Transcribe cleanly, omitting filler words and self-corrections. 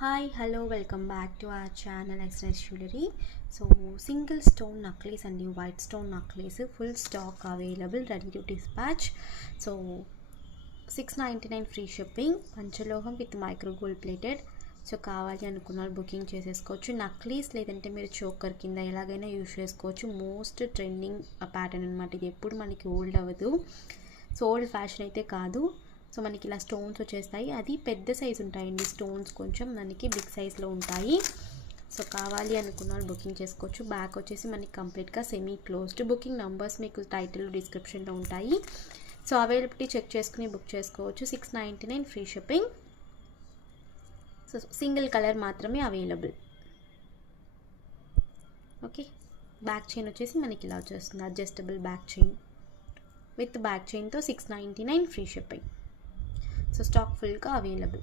Hi, hello, welcome back to our channel Express Jewelry. So, single stone necklace and the white stone necklace full stock available, ready to dispatch. So, 699 free shipping, పంచలోహం with micro gold plated. So కావాలి అనుకున్న వాళ్ళు booking చేసేసుకోవచ్చు. Necklace లేదంటే మీరు choker కింద ఎలాగైనా use చేసుకోవచ్చు. మోస్ట్ ట్రెండింగ్ ప్యాటర్న్ అనమాట. ఇది ఎప్పుడు మనకి ఓల్డ్ అవ్వదు. సో ఓల్డ్ ఫ్యాషన్ అయితే కాదు. సో మనకి ఇలా స్టోన్స్ వచ్చేస్తాయి. అది పెద్ద సైజు ఉంటాయండి స్టోన్స్, కొంచెం మనకి బిగ్ సైజ్లో ఉంటాయి. సో కావాలి అనుకున్న వాళ్ళు బుకింగ్ చేసుకోవచ్చు. బ్యాక్ వచ్చేసి మనకి కంప్లీట్గా సెమీ క్లోజ్డ్. బుకింగ్ నెంబర్స్ మీకు టైటిల్ డిస్క్రిప్షన్లో ఉంటాయి. సో అవైలబిలిటీ చెక్ చేసుకుని బుక్ చేసుకోవచ్చు. 699 free shipping. So single colour మాత్రమే అవైలబుల్. ఓకే, బ్యాక్ చైన్ వచ్చేసి మనకి ఇలా వచ్చేస్తుంది, adjustable back chain with back చైన్తో 699 ఫ్రీ షిప్పింగ్. సో స్టాక్ ఫుల్గా అవైలబుల్.